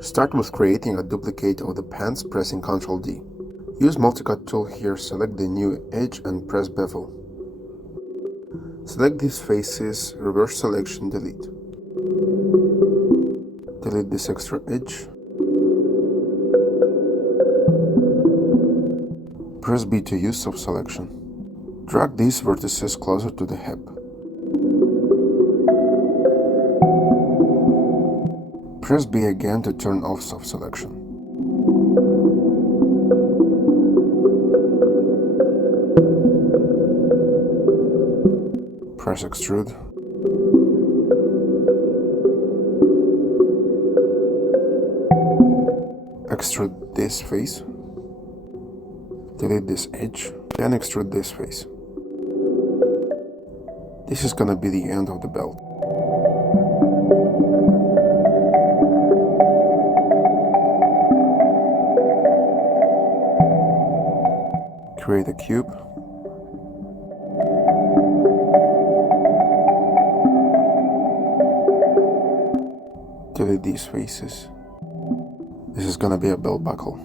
Start with creating a duplicate of the pants pressing Ctrl D. Use multicut tool here, select the new edge and press bevel. Select these faces, reverse selection, delete. Delete this extra edge. Press B to use self-selection. Drag these vertices closer to the hip. Press B again to turn off self-selection. Press extrude. Extrude this face. Delete this edge, then extrude this face. This is gonna be the end of the belt. Create a cube. Delete these faces. This is gonna be a belt buckle.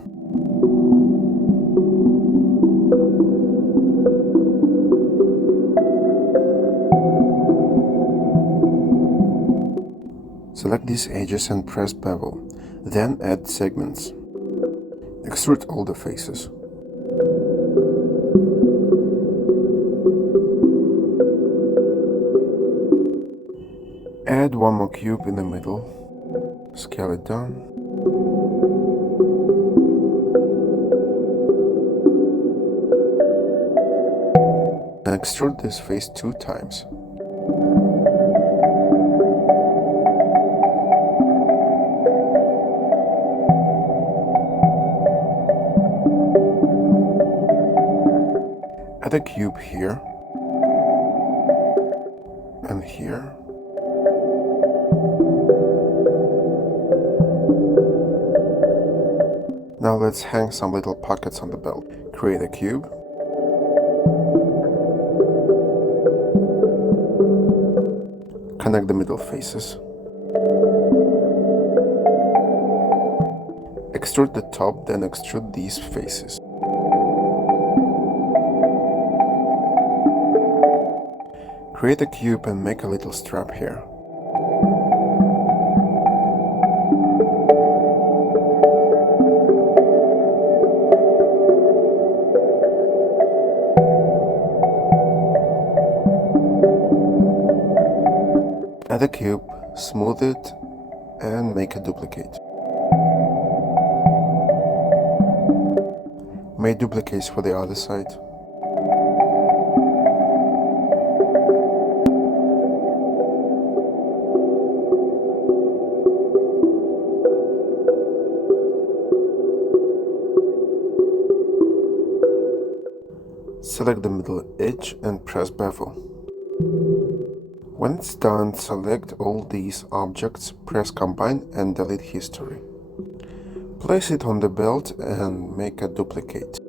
Select these edges and press bevel, then add segments. Extrude all the faces. Add one more cube in the middle, scale it down. And extrude this face 2 times. Add a cube here and here. Now let's hang some little pockets on the belt. Create a cube. Connect the middle faces. Extrude the top, then extrude these faces. Create a cube and make a little strap here. Add a cube, smooth it, and make a duplicate. Make duplicates for the other side. Select the middle edge and press bevel. When it's done, select all these objects, press combine and delete history. Place it on the belt and make a duplicate.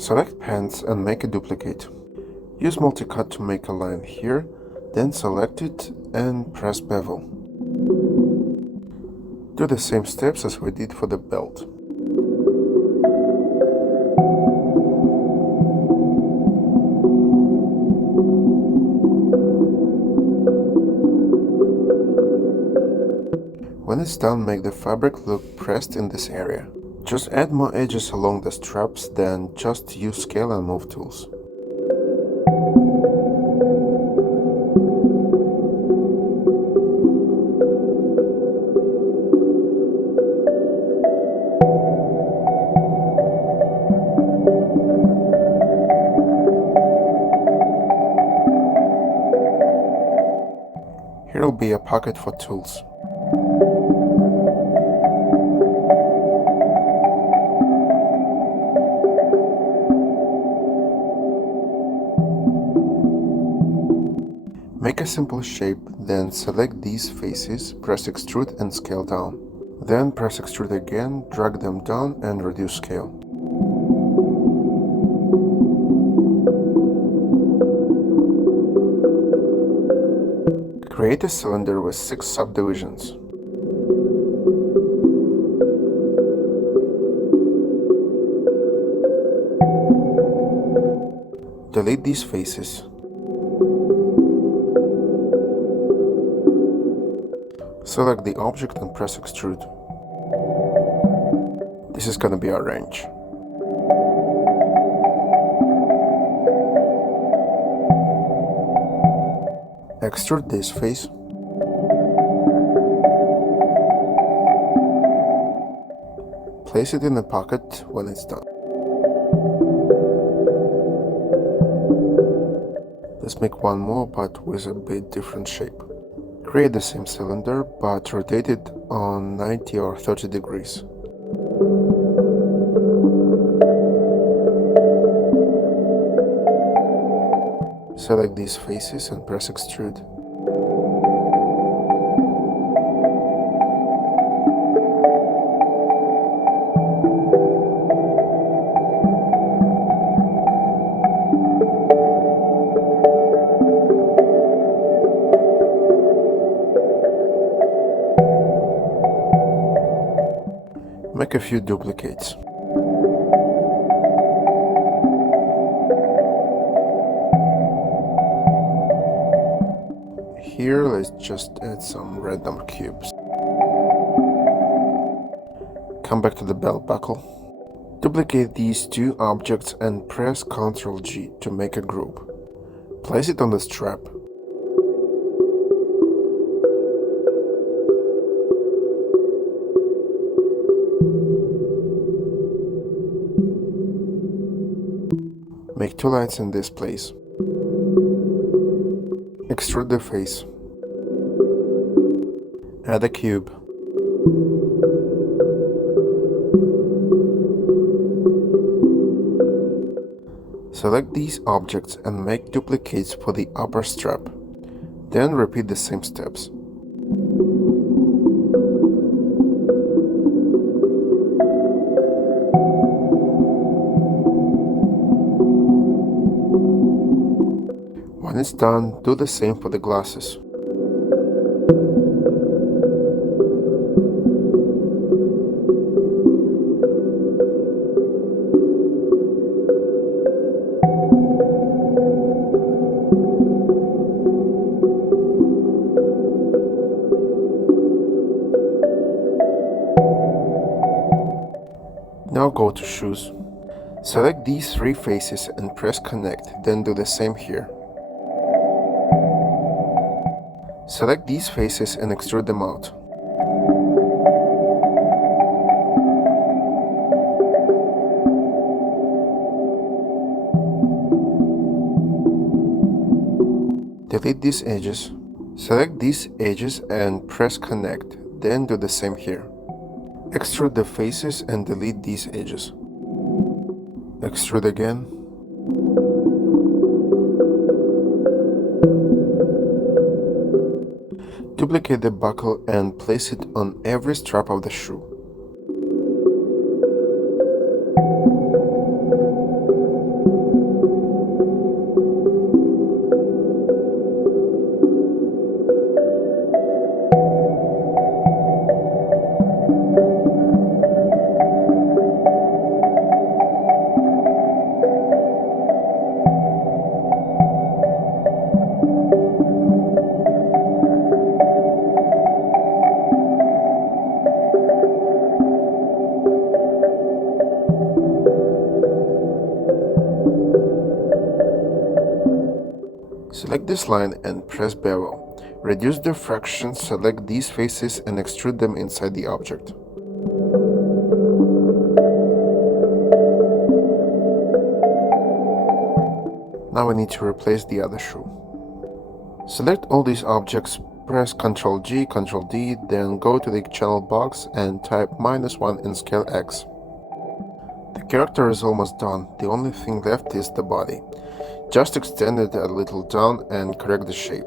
Select pants and make a duplicate. Use multicut to make a line here, then select it and press bevel. Do the same steps as we did for the belt. When it's done, make the fabric look pressed in this area. Just add more edges along the straps, then just use scale and move tools. Here will be a pocket for tools. Make a simple shape, then select these faces, press extrude and scale down. Then press extrude again, drag them down and reduce scale. Create a cylinder with 6 subdivisions. Delete these faces. Select the object and press extrude. This is gonna be our range. Extrude this face. Place it in a pocket when it's done. Let's make one more, but with a bit different shape. Create the same cylinder, but rotate it on 90 or 30 degrees. Select these faces and press extrude. Make a few duplicates. Here, let's just add some random cubes. Come back to the belt buckle. Duplicate these two objects and press Ctrl G to make a group. Place it on the strap. Make two lights in this place. Extrude the face. Add a cube. Select these objects and make duplicates for the upper strap. Then repeat the same steps. When it's done, do the same for the glasses. Now go to shoes. Select these three faces and press connect, then do the same here. Select these faces and extrude them out. Delete these edges. Select these edges and press connect, then do the same here. Extrude the faces and delete these edges. Extrude again. Duplicate the buckle and place it on every strap of the shoe. Select this line and press bevel. Reduce the fraction, select these faces and extrude them inside the object. Now we need to replace the other shoe. Select all these objects, press Ctrl G, Ctrl D, then go to the channel box and type -1 in scale X. The character is almost done, the only thing left is the body. Just extend it a little down and correct the shape.